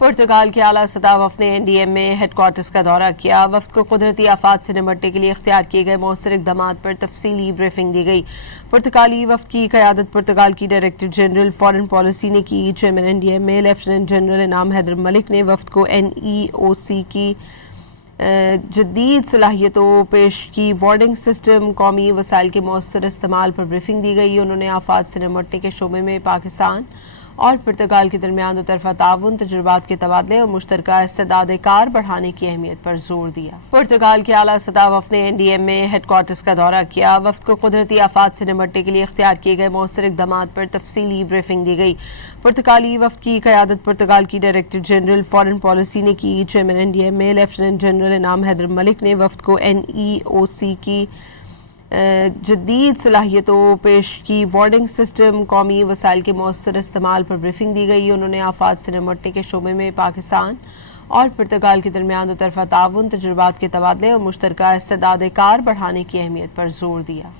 पुर्तगाल के आला सतह वफ़द ने NDM में हेड क्वार्टर्स का दौरा किया। वफ़द को कुदरती आफात से निपटने के लिए इख्तियार किए गए मौसर इक़दामात पर तफसीली ब्रीफिंग दी गई। पुर्तगाली वफ़द की क़यादत पुर्तगाल की डायरेक्टर जनरल फॉरेन पॉलिसी ने की। चेयरमैन NDM में लेफ्टिनेंट जनरल इनाम हैदर मलिक ने वफ़द को NEOC की जदीद सलाहियतों पेश की। वार्निंग सिस्टम कौमी वसाइल के मौसर इस्तेमाल पर ब्रीफिंग दी गई। उन्होंने आफात से निपटने के शोबे में पाकिस्तान और पुर्तगाल के दरमियान दो तरफा ताउन, तजुर्बात के तबादले और मुश्तरका इस्तेदाद कार बढ़ाने की अहमियत पर जोर दिया। पुर्तगाल के आला सतह वफ़द ने NDM में हेड क्वार्टर्स का दौरा किया। वफ़द को कुदरती आफात से निपटने के लिए इख्तियार किए गए मौसर इक़दामात पर तफसीली ब्रीफिंग दी गई। पुर्तगाली वफ़द की क़यादत पुर्तगाल की डायरेक्टर जनरल फॉरेन पॉलिसी ने की। चेयरमैन NDM में लेफ्टिनेंट जनरल इनाम हैदर मलिक ने वफ़द को NEOC की जदीद सलाहियतों पेश की। वार्निंग सिस्टम कौमी वसाइल के मौसर इस्तेमाल पर ब्रीफिंग दी गई। उन्होंने आफात से निपटने के शोबे में पाकिस्तान और पुर्तगाल के दरमियान दो तरफा ताउन, तजुर्बात के तबादले और मुश्तरका इस्तेदाद कार बढ़ाने की अहमियत पर जोर दिया।